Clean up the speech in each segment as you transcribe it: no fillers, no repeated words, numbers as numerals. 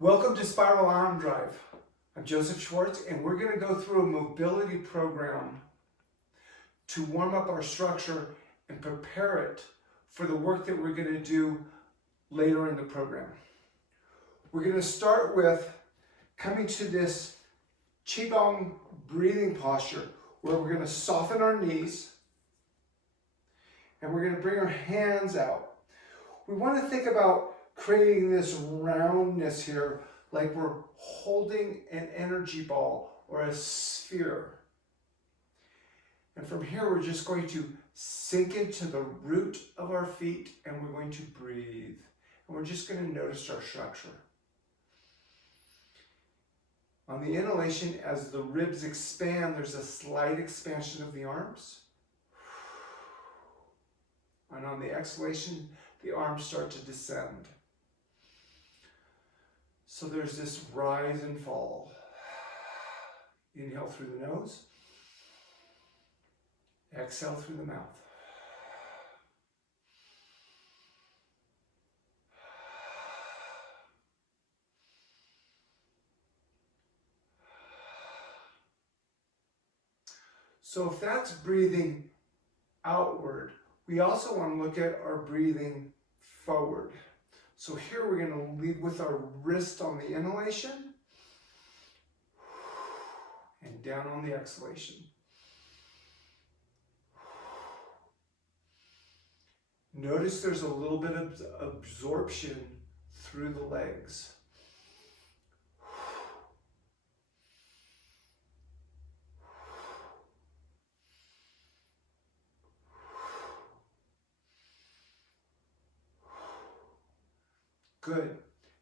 Welcome to Spiral Arm Drive. I'm Joseph Schwartz, and we're going to go through a mobility program to warm up our structure and prepare it for the work that we're going to do later in the program. We're going to start with coming to this Qigong breathing posture where we're going to soften our knees and we're going to bring our hands out. We want to think about creating this roundness here, like we're holding an energy ball or a sphere. And from here, we're just going to sink into the root of our feet and we're going to breathe. And we're just going to notice our structure. On the inhalation, as the ribs expand, there's a slight expansion of the arms. And on the exhalation, the arms start to descend. So there's this rise and fall. Inhale through the nose. Exhale through the mouth. So if that's breathing outward, we also want to look at our breathing forward. So here we're going to lead with our wrist on the inhalation and down on the exhalation. Notice there's a little bit of absorption through the legs. Good.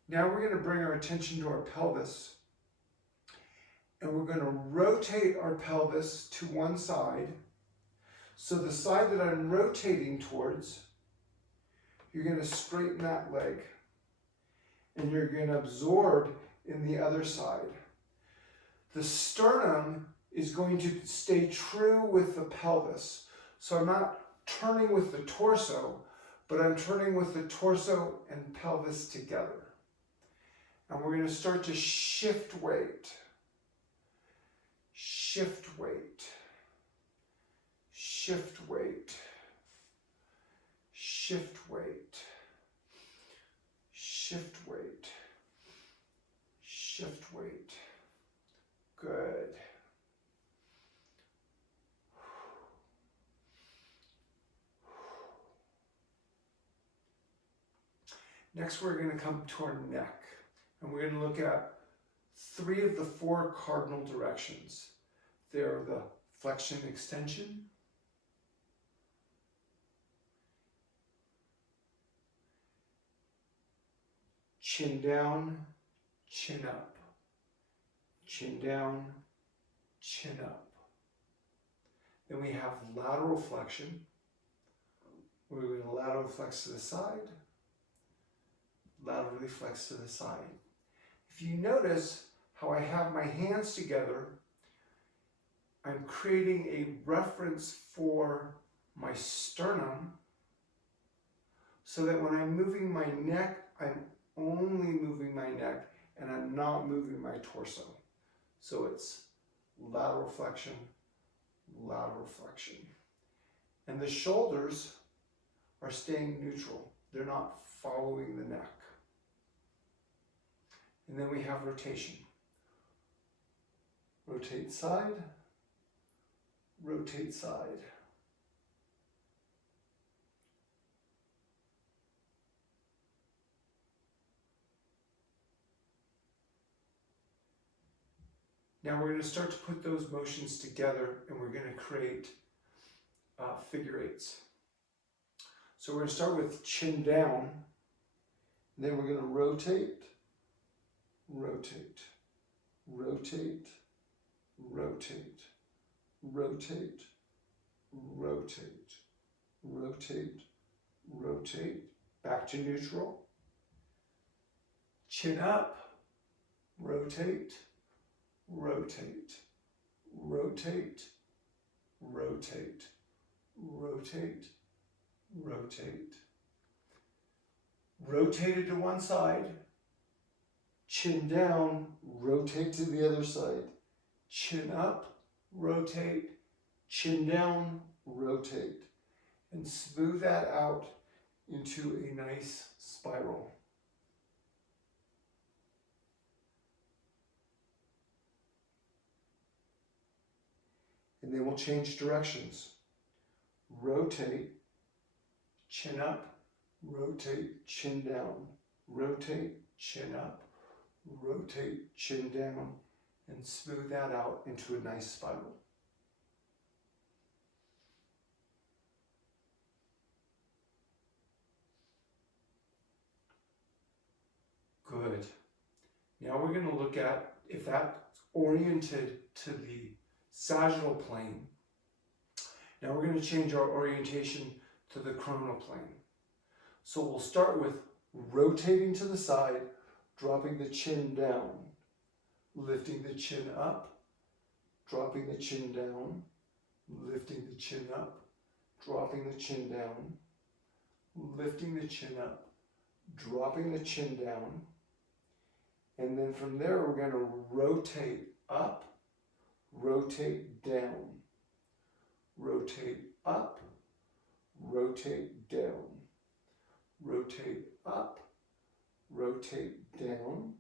Now we're going to bring our attention to our pelvis. And we're going to rotate our pelvis to one side. So the side that I'm rotating towards, you're going to straighten that leg. And you're going to absorb in the other side. The sternum is going to stay true with the pelvis. So I'm not turning with the torso, but I'm turning with the torso and pelvis together. And we're going to start to shift weight. Shift weight. Shift weight. Shift weight. Shift weight. Shift weight. Good. Next, we're going to come to our neck, and we're going to look at 3 of the 4 cardinal directions. They're the flexion extension, chin down, chin up, chin down, chin up. Then we have lateral flexion. We're going to lateral flex to the side, laterally flex to the side. If you notice how I have my hands together, I'm creating a reference for my sternum so that when I'm moving my neck, I'm only moving my neck and I'm not moving my torso. So it's lateral flexion, lateral flexion. And the shoulders are staying neutral. They're not following the neck. And then we have rotation. Rotate side, rotate side. Now we're going to start to put those motions together and we're going to create figure eights. So we're going to start with chin down, and then we're going to rotate, rotate, rotate, rotate, rotate, rotate, rotate, rotate, back to neutral, chin up, rotate, rotate, rotate, rotate, rotate, rotate. Rotate it to one side, chin down, rotate to the other side. Chin up, rotate, Chin down, rotate. and smooth that out into a nice spiral. And then we'll change directions. Rotate, Chin up, rotate, chin down. Rotate, chin up, rotate, chin down. and smooth that out into a nice spiral. Good. Now we're going to look at if that's oriented to the sagittal plane. Now we're going to change our orientation to the coronal plane. So we'll start with Rotating to the side, dropping the chin down. lifting the chin up, Dropping the chin down, lifting the chin up, dropping the chin down, lifting the chin up, dropping the chin down. And then from there, we're going to rotate up, rotate down, rotate up, rotate down, rotate up, rotate down,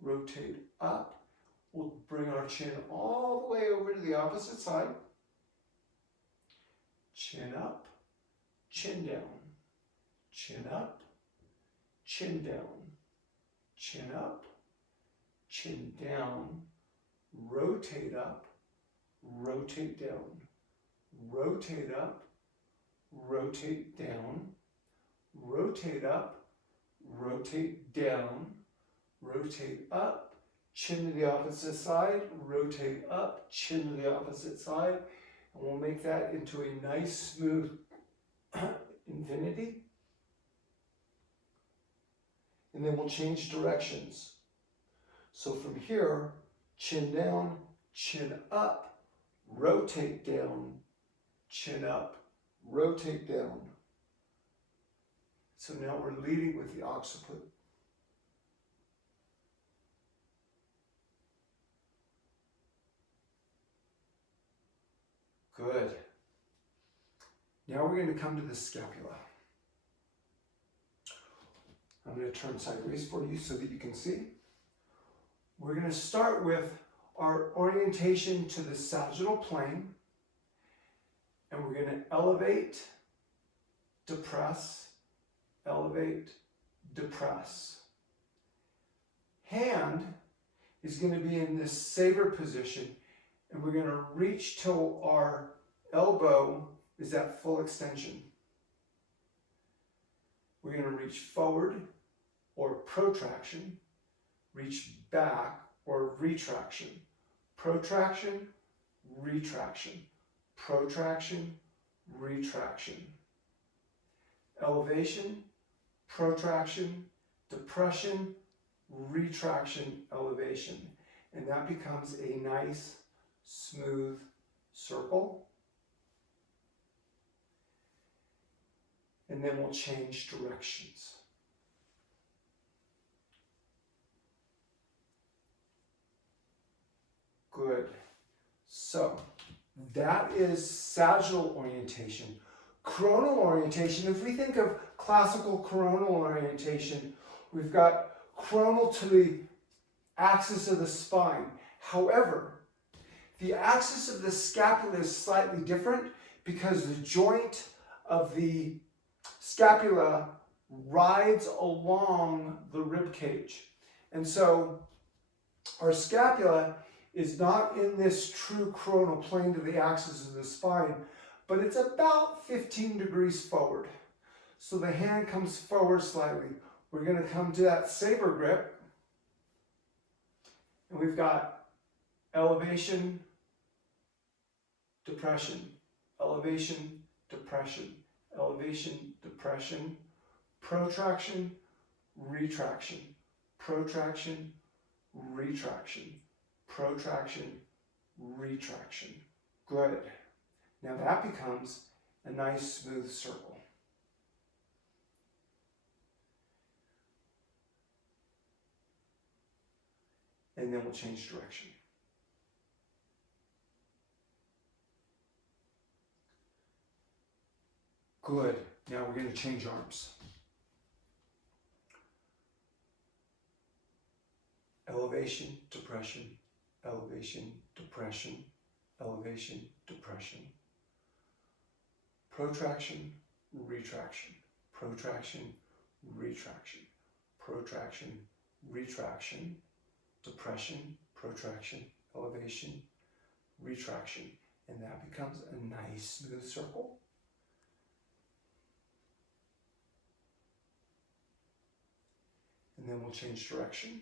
rotate up. We'll bring our chin all the way over to the opposite side. Chin up, chin down, chin up, chin down, chin up, chin down, rotate up, rotate down, rotate up, rotate down, rotate up, rotate down, rotate up, chin to the opposite side, rotate up, chin to the opposite side, and we'll make that into a nice smooth infinity. and then we'll change directions. So from here, chin down, Chin up, rotate down, chin up. rotate down. So now we're leading with the occiput. Good. Now we're going to come to the scapula. I'm going to turn sideways for you so that you can see. We're going to start with our orientation to the sagittal plane, and we're going to elevate, depress, elevate, depress. Hand is going to be in this saber position, and we're going to reach till our elbow is at full extension. We're going to reach forward or protraction, reach back or retraction. Protraction, retraction, protraction, retraction. Elevation, protraction, depression, retraction, elevation. And that becomes a nice, smooth circle. And then we'll change directions. Good. So that is sagittal orientation. Coronal orientation, if we think of classical coronal orientation, we've got coronal to the axis of the spine. However, the axis of the scapula is slightly different because the joint of the scapula rides along the rib cage. And so our scapula is not in this true coronal plane to the axis of the spine, but it's about 15 degrees forward. So the hand comes forward slightly. We're going to come to that saber grip. And we've got elevation, depression, elevation, depression, elevation, depression, protraction, retraction, protraction, retraction, protraction, retraction. Good. Now that becomes a nice smooth circle. and then we'll change direction. Good. Now we're going to change arms. Elevation, depression, elevation, depression, elevation, depression. Protraction, retraction, protraction, retraction, protraction, retraction, depression, protraction, elevation, retraction. And that becomes a nice smooth circle. And then we'll change direction.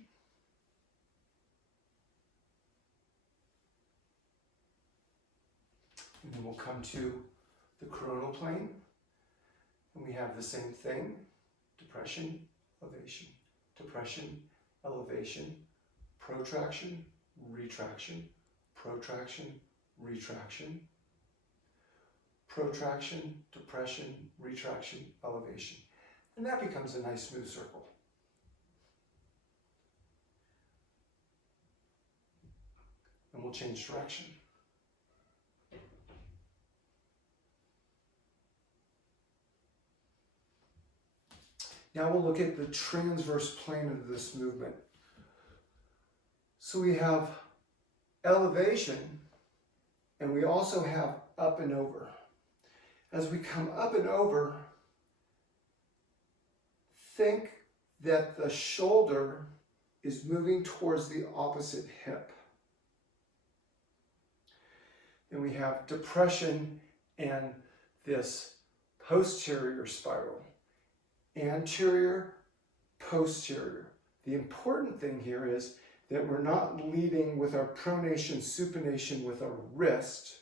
And then we'll come to the coronal plane. And we have the same thing. Depression, elevation, depression, elevation, protraction, retraction, protraction, retraction, protraction, depression, retraction, elevation. And that becomes a nice smooth circle. And we'll change direction. Now we'll look at the transverse plane of this movement. So we have elevation, and we also have up and over. As we come up and over, think that the shoulder is moving towards the opposite hip. Then we have depression and this posterior spiral. Anterior, posterior. The important thing here is that we're not leading with our pronation, supination with our wrist,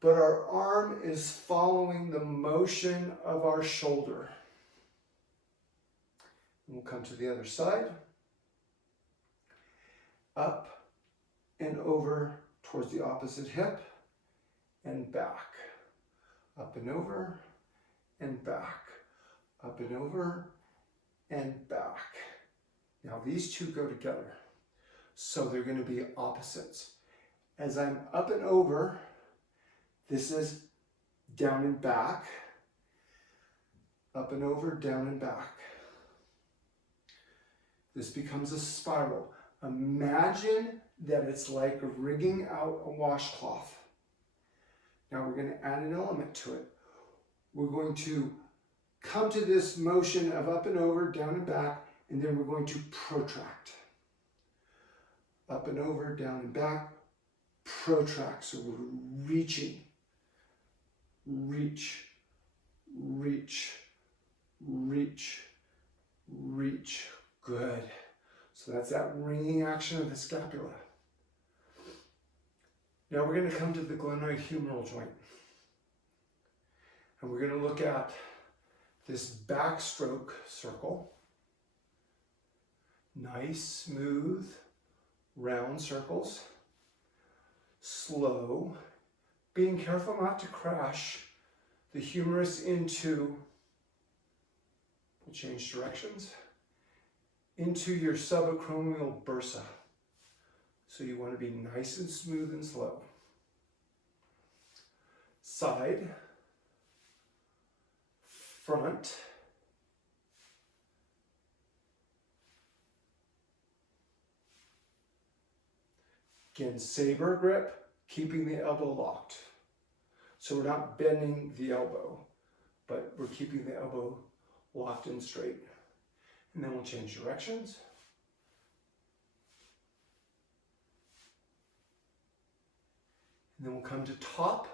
but our arm is following the motion of our shoulder. And we'll come to the other side. Up and over towards the opposite hip and back. Up and over and back. Up and over and back. Now these two go together, so they're going to be opposites. As I'm up and over, this is down and back. Up and over, down and back. This becomes a spiral. Imagine that it's like wringing out a washcloth. Now we're going to add an element to it. We're going to come to this motion of up and over, down and back, and then we're going to protract. Up and over, down and back, protract. So we're reaching. Reach, reach, reach, reach. Good. So that's that wringing action of the scapula. Now we're going to come to the glenoid-humeral joint. And we're going to look at this backstroke circle. Nice, smooth, round circles. Slow. Being careful not to crash the humerus into, we'll change directions, into your subacromial bursa. So you want to be nice and smooth and slow. Side, front, again, saber grip, keeping the elbow locked. So we're not bending the elbow, but we're keeping the elbow locked and straight. And then we'll change directions. And then we'll come to top.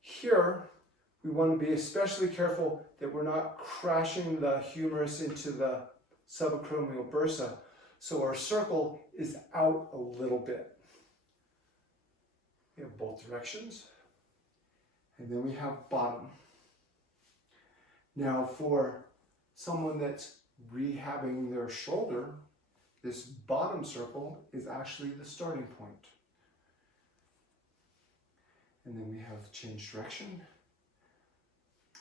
Here, we want to be especially careful that we're not crashing the humerus into the subacromial bursa, so our circle is out a little bit. We have both directions. And then we have bottom. Now for someone that's rehabbing their shoulder, this bottom circle is actually the starting point. And then we have change direction.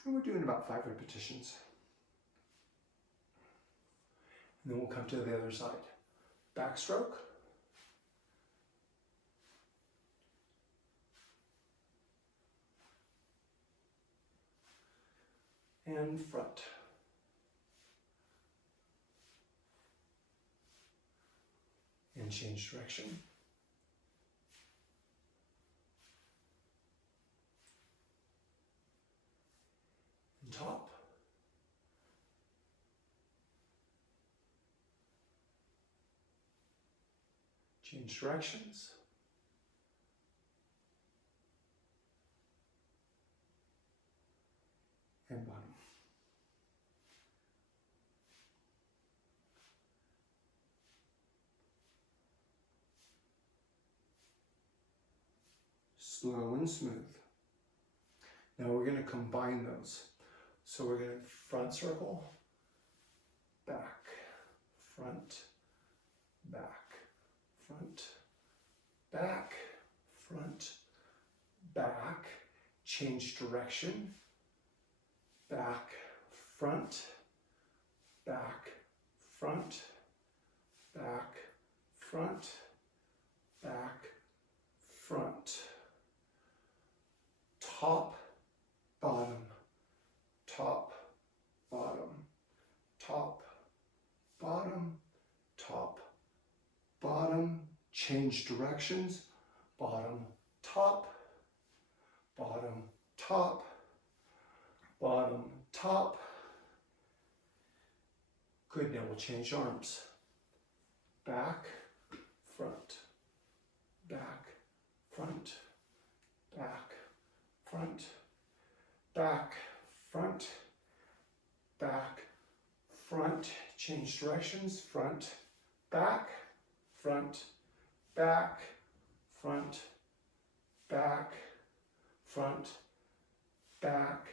And we're doing about 5 repetitions. And then we'll come to the other side. Backstroke. And front. And change direction. And top. Change directions. And bottom. Slow and smooth. Now we're going to combine those. So we're going to front circle, back, front, back, front, back, front, back, change direction, back, front, back, front, back, front, back, front, top, bottom, top, bottom, top, bottom, top, bottom, change directions, bottom, top, bottom, top, bottom, top. Good, now we'll change arms. Back, front, back, front, back, front, back, front, back, front, change directions, front, back, front, back, front, back, front, back,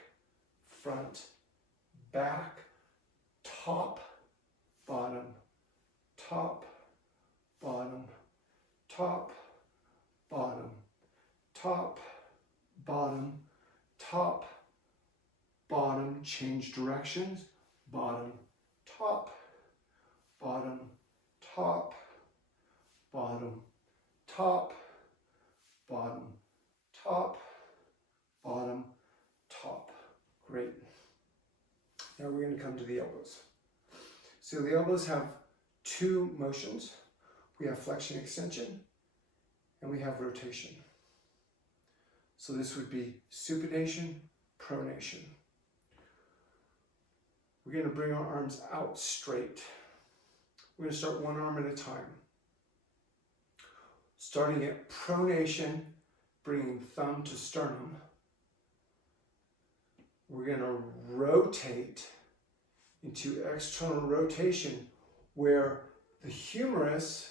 front, back, top, bottom, top, bottom, top, bottom, top, bottom, top, bottom, change directions, bottom, top, bottom, top, bottom, top, bottom, top, bottom, top. Great. Now we're going to come to the elbows. So the elbows have two motions. We have flexion extension and we have rotation. So this would be supination, pronation. We're going to bring our arms out straight. We're going to start one arm at a time. Starting at pronation, bringing thumb to sternum. We're going to rotate into external rotation where the humerus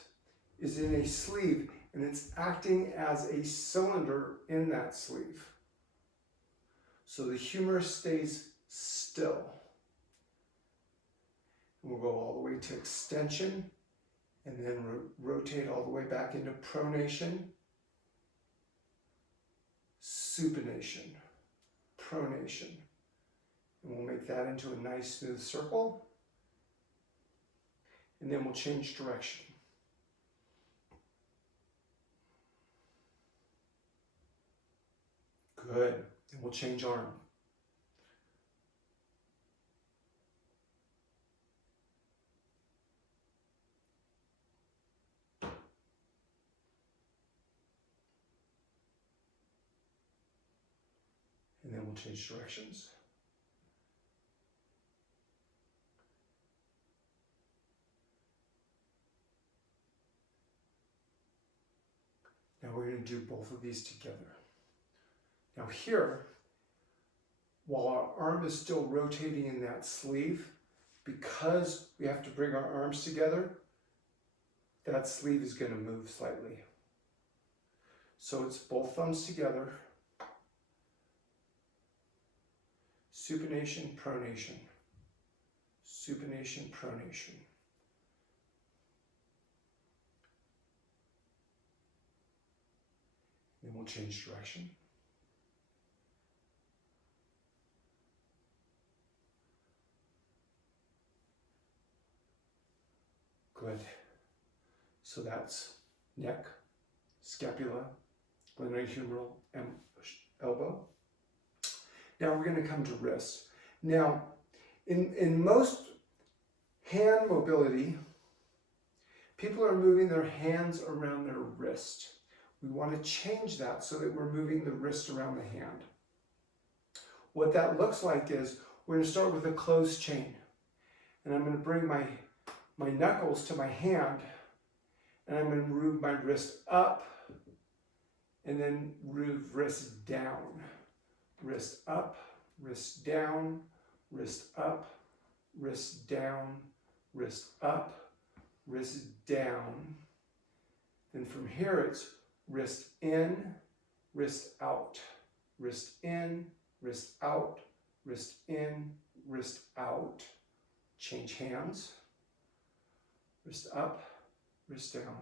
is in a sleeve and it's acting as a cylinder in that sleeve. So the humerus stays still. We'll go all the way to extension and then rotate all the way back into pronation, supination, pronation. And we'll make that into a nice smooth circle. And then we'll change direction. Good. And we'll change arm. And then we'll change directions. Now we're going to do both of these together. Now here, while our arm is still rotating in that sleeve, because we have to bring our arms together, that sleeve is going to move slightly. So it's both thumbs together, supination, pronation, supination, pronation. Then we'll change direction. Good. So that's neck, scapula, glenohumeral, and elbow. Now we're going to come to wrist. Now, in most hand mobility, people are moving their hands around their wrist. We want to change that so that we're moving the wrist around the hand. What that looks like is we're going to start with a closed chain. And I'm going to bring my knuckles to my hand, and I'm going to move my wrist up, and then move wrist down. Wrist up, wrist down, wrist up, wrist down, wrist up, wrist down. Then from here it's wrist in, wrist out, wrist in, wrist out, wrist in, wrist out. Change hands. Wrist up, wrist down,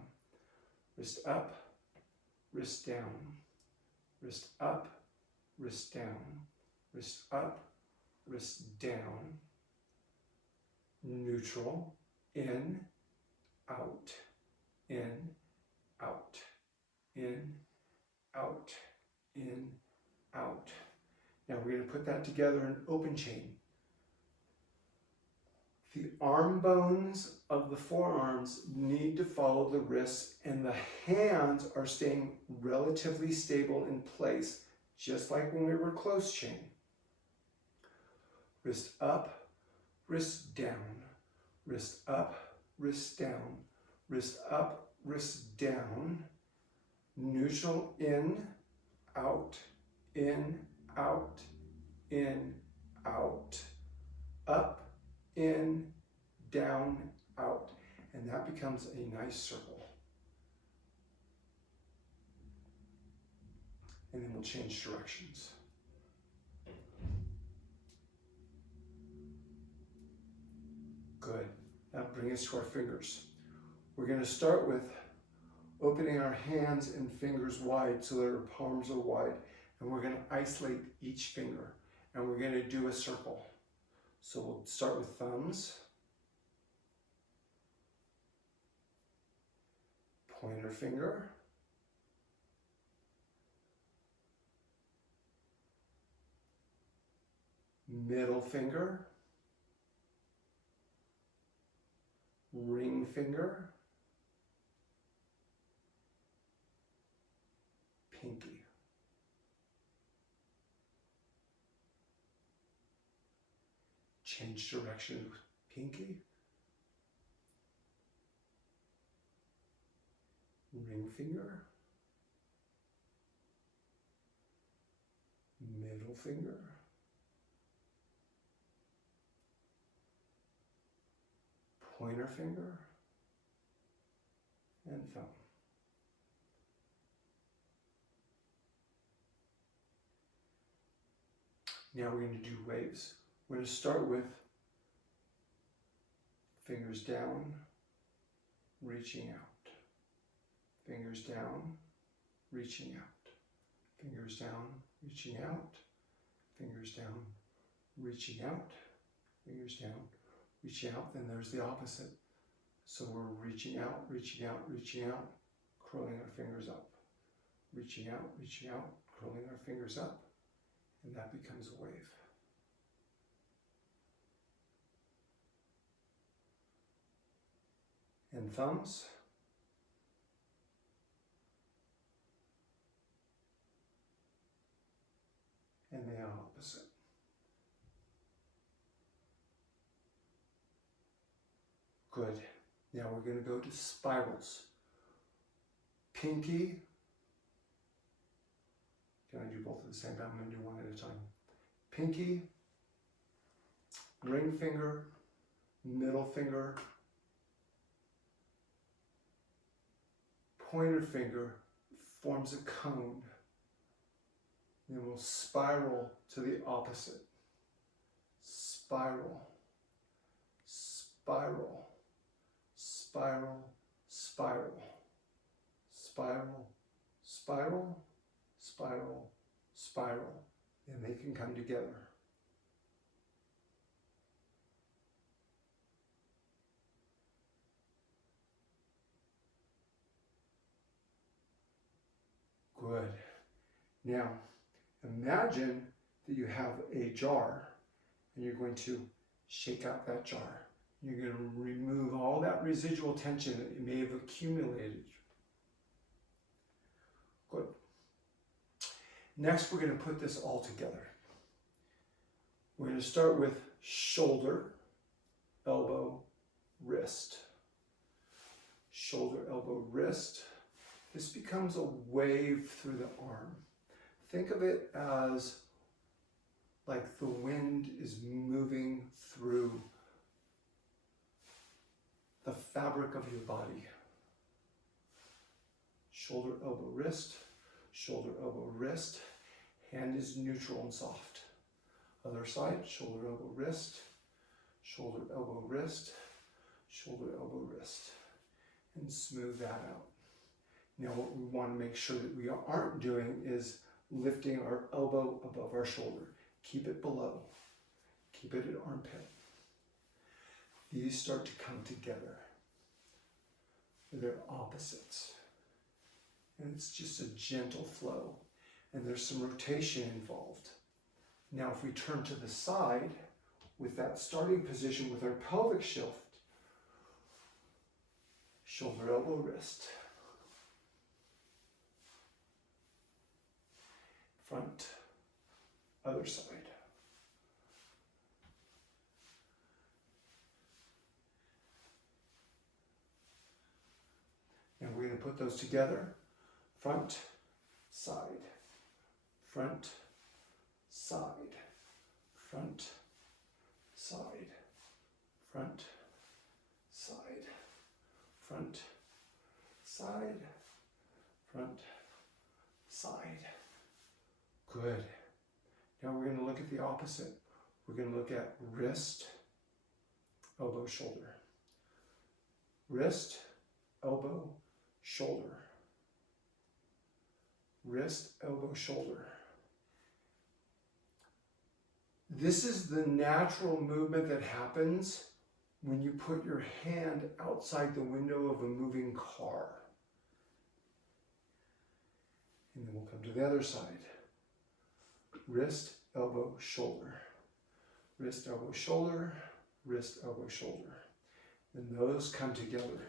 wrist up, wrist down, wrist up, wrist down, wrist up, wrist down. Neutral, in, out, in, out, in, out, in, out. Now we're going to put that together in open chain. The arm bones of the forearms need to follow the wrists, and the hands are staying relatively stable in place, just like when we were close chain. Wrist up, wrist down, wrist up, wrist down, wrist up, wrist down. Neutral, in, out, in, out, in, out. Up, in, down, out, and that becomes a nice circle. And then we'll change directions. Good. Now bring us to our fingers. We're going to start with opening our hands and fingers wide so that our palms are wide, and we're going to isolate each finger, and we're going to do a circle. So we'll start with thumbs, pointer finger, middle finger, ring finger, pinky. Change direction with pinky, ring finger, middle finger, pointer finger, and thumb. Now we're going to do waves. We're going to start with fingers down, reaching out. Fingers down, reaching out. Fingers down, reaching out. Fingers down, reaching out. Fingers down, reaching out. Then there's the opposite. So we're reaching out, reaching out, reaching out, curling our fingers up. Reaching out, curling our fingers up. And that becomes a wave. And thumbs. And the opposite. Good. Now we're going to go to spirals. Pinky. Can I do both at the same time? I'm going to do one at a time. Pinky, ring finger, middle finger, pointer finger forms a cone. Then we'll spiral to the opposite. Spiral, spiral, spiral, spiral, spiral, spiral, spiral, spiral, and they can come together. Now, imagine that you have a jar and you're going to shake out that jar. You're going to remove all that residual tension that you may have accumulated. Good. Next, we're going to put this all together. We're going to start with shoulder, elbow, wrist. Shoulder, elbow, wrist. This becomes a wave through the arm. Think of it as like the wind is moving through the fabric of your body. Shoulder, elbow, wrist. Shoulder, elbow, wrist. Hand is neutral and soft. Other side, shoulder, elbow, wrist. Shoulder, elbow, wrist. Shoulder, elbow, wrist. And smooth that out. Now what we want to make sure that we aren't doing is lifting our elbow above our shoulder. Keep it below. Keep it at armpit. These start to come together. They're opposites. And it's just a gentle flow. And there's some rotation involved. Now if we turn to the side with that starting position with our pelvic shift, shoulder, elbow, wrist. Front, other side. And we're going to put those together. Front, side, front, side, front, side, front, side, front, side, front, side. Good. Now we're going to look at the opposite. We're going to look at wrist, elbow, shoulder. Wrist, elbow, shoulder. Wrist, elbow, shoulder. This is the natural movement that happens when you put your hand outside the window of a moving car. And then we'll come to the other side. Wrist, elbow, shoulder. Wrist, elbow, shoulder. Wrist, elbow, shoulder. And those come together.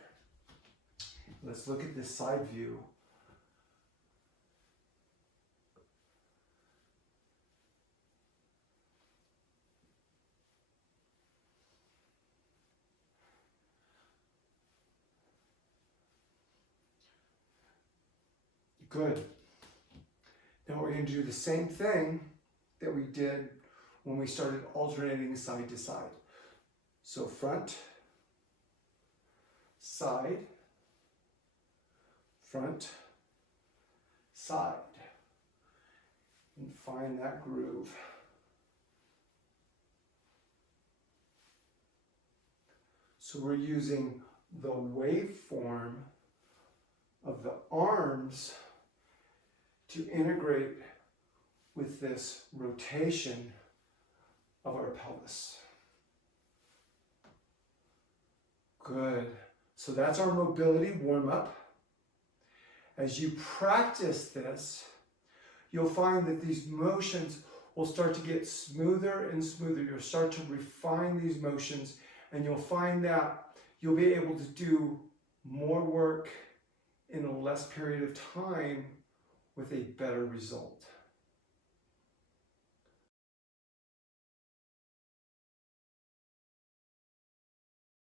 Let's look at this side view. Good. Now we're going to do the same thing that we did when we started alternating side to side. So front, side, front, side. And find that groove. So we're using the waveform of the arms to integrate with this rotation of our pelvis. Good. So that's our mobility warm-up. As you practice this, you'll find that these motions will start to get smoother and smoother. You'll start to refine these motions, and you'll find that you'll be able to do more work in a less period of time with a better result.